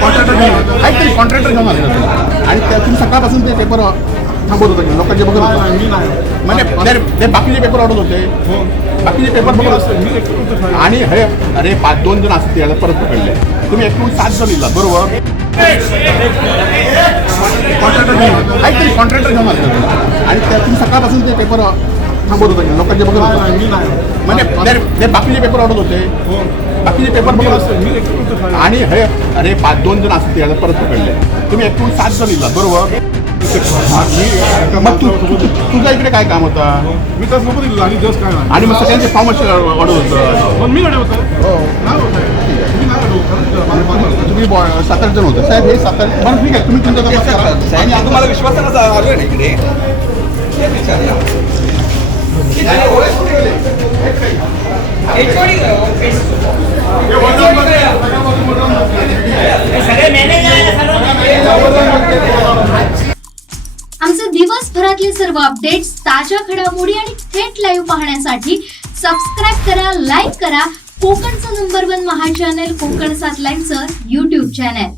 काहीतरी कॉन्ट्रॅक्टर घेऊन आले आणि तुम्ही सकाळपासून ते पेपर थांबवत होते लोकांचे बघत म्हणजे बाकीचे पेपर ऑर्डर होते बाकीचे पेपर बघत असते आणि हे अरे 5-2 जण असते याला परत पकडले तुम्ही एकूण 7 जण लिहिला बरोबर काहीतरी कॉन्ट्रॅक्टर घेऊन आले आणि तुम्ही सकाळपासून ते पेपर थांबवत होते लोकांचे बघत असते म्हणजे बाकीचे पेपर ऑर्डर होते बाकीचे पेपर बघत असते आणि हे अरे 5-2 जण असते याला परत पकडले तुम्ही एकूण 7 जण लिहिला बरोबर मग तुझ्या इकडे काय काम होता मी तर सोबत दिलं आणि जस्ट काय आणि मग सगळ्यांचे फॉर्म ऑर्डर होतं पण मी कडे होतो तुम्ही 7-8 जण होते साहेब हे 7-8 बरं ठीक आहे तुम्ही तुमच्या तपास करा आणि तुम्हाला विश्वासानं आलो ना इकडे आमचे दिवसभरातले सर्व अपडेट्स ताज्या घडामोडी आणि थेट लाईव्ह पाहण्यासाठी सबस्क्राईब करा लाईक करा कोकणचं नंबर 1 महा चॅनल कोकणसाद लाईव्हचं YouTube चॅनल.